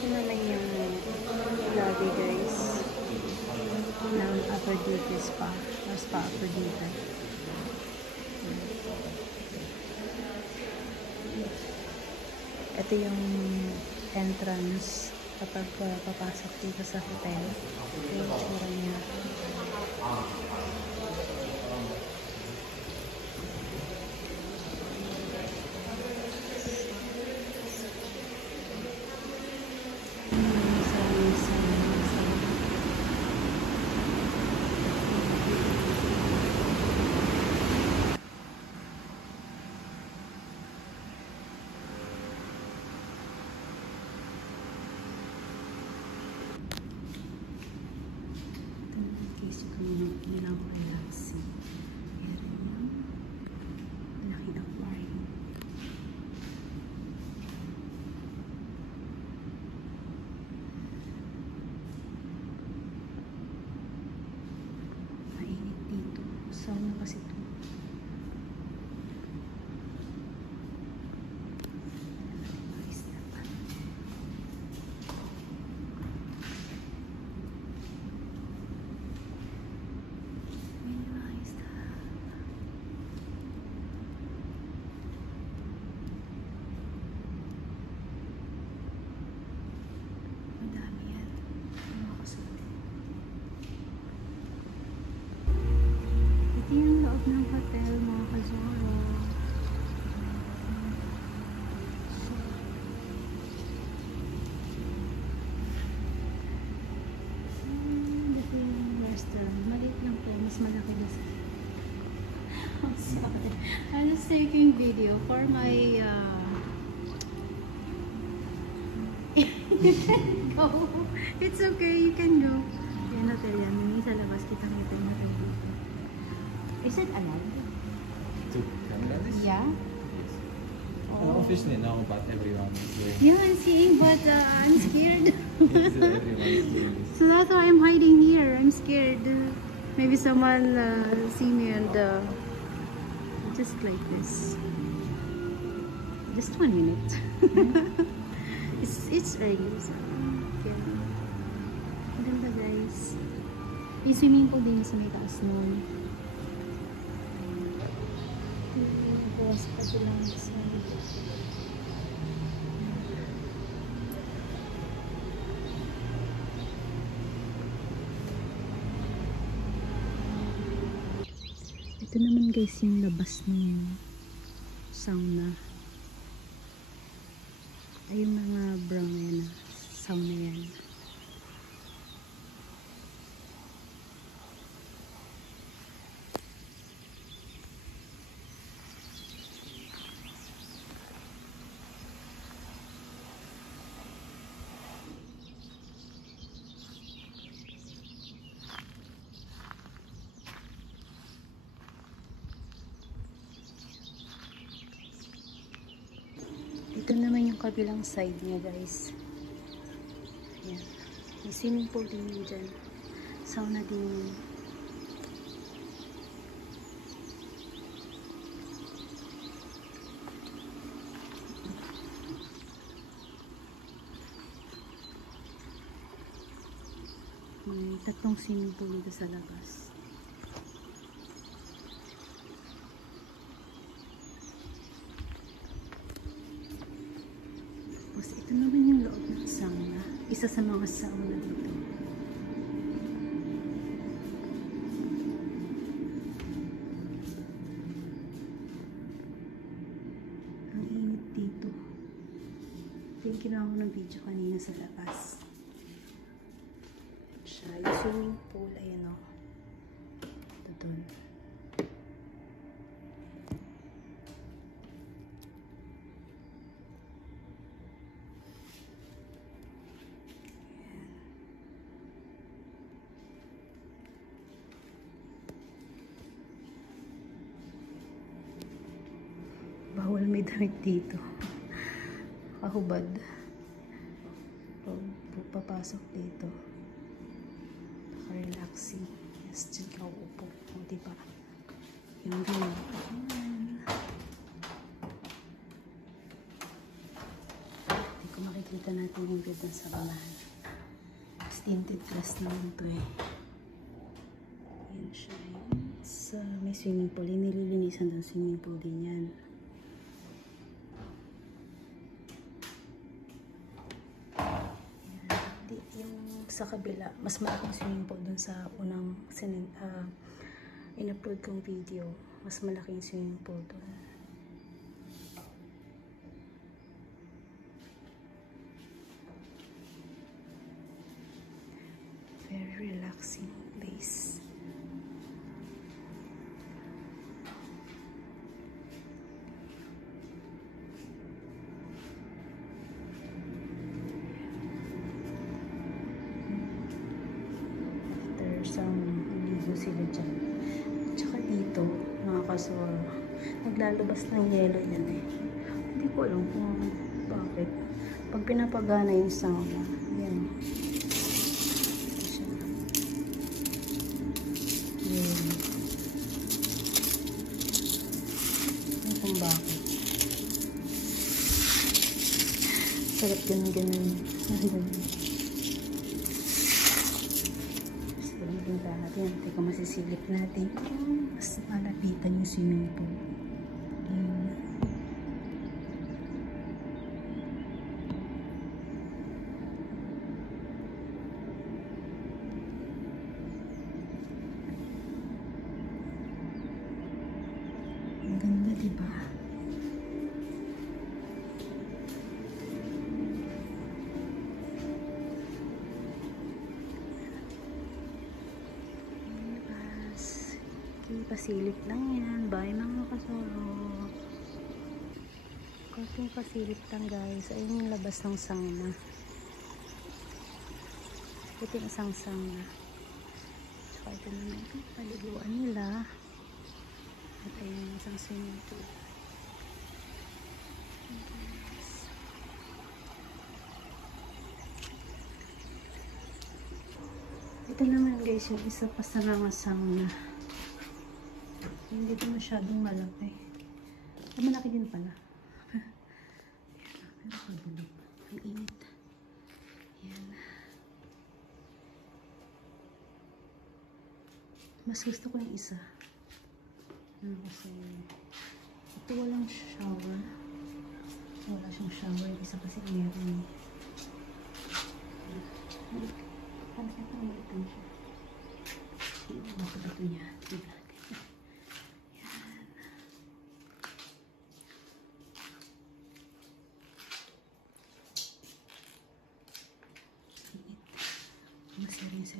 Ito naman yung lobby guys ng Aphrodite Spa or Spa Aphrodite. Ito yung entrance kapag papasok dito sa hotel. Yung tsura niya. Sauna kasi ito. Ito yung loob ng hotel, mga ka-Zoro. Ito yung restaurant. Maliit lang po. Mas malaki na sa... I'm sorry. I'm just taking video for my... You can go. It's okay. You can go. Yung hotel yan. Yung sa labas, kitang-kita yung hotel dito. Is it allowed? To camera this? Yeah. Yes. Oh. Officially no, but everyone is doing. Yeah, I'm seeing, but I'm scared. Yes, everyone is doing this. So that's why I'm hiding here. I'm scared. Maybe someone see me and just like this. Just 1 minute. It's early. So, okay. Maganda guys. Yung swimming pool din sa may taas nun. Tapos pati lang sa ito naman guys yung labas ng sauna. Ay yung mga brown na yan, sauna yan. Ito naman yung kabilang side niya guys. Ayan. May swimming pool din yun dyan. Sauna din yun. May tatlong swimming pool dito sa labas. Ito naman yung loob ng sauna. Isa sa mga sauna dito. Ang init dito. Ito yung ginawa ko ng video kanina sa labas. Siya, yung swimming pool, ayan o. Ito dun. Bawal may damit dito. Kahubad. Pag papasok dito. Relaxing. Yes, dyan ka uupo. O, diba? Yung view. Hindi ko makikita Dito natin yung view dun sa banahan. Tinted glass naman to eh. Yan siya. Sa may swimming pool. Nililinisan ng swimming pool din yan. Yung sa kabila, mas malaking swimming pool dun sa unang in-upload kong video. Mas malaking swimming pool dun. Very relaxing place. There's some ligo sila dyan. Tsaka dito, nakakasoro. Naglalabas ng yelo yan eh. Hindi ko alam kung bakit. Pag pinapagana yung sauna, yan. Kung bakit. Sarap ganun-ganun. So, punta natin. Teka, masisilip natin. Mas malapitan yung swimming pool. Ang ganda, diba? Pasilip lang yan. Bye mga kasoro. Konting pasilip lang guys. Ayun yung labas ng sauna. Ito yung isang sauna. Tsaka ito naman yung paliguan nila. At ayun yung isang swimming pool. Ito naman guys yung isa pa sa mga sauna. Hindi ito masyadong malaki. Ay, malaki din pala. Pero kabulog. Ang init. Yan. Mas gusto ko yung isa. Kasi ito walang shower. Wala siyang shower. Yung isa kasi meron. Ano ito? Malitan siya. Bakit ito niya? Diba? Masaya rin sa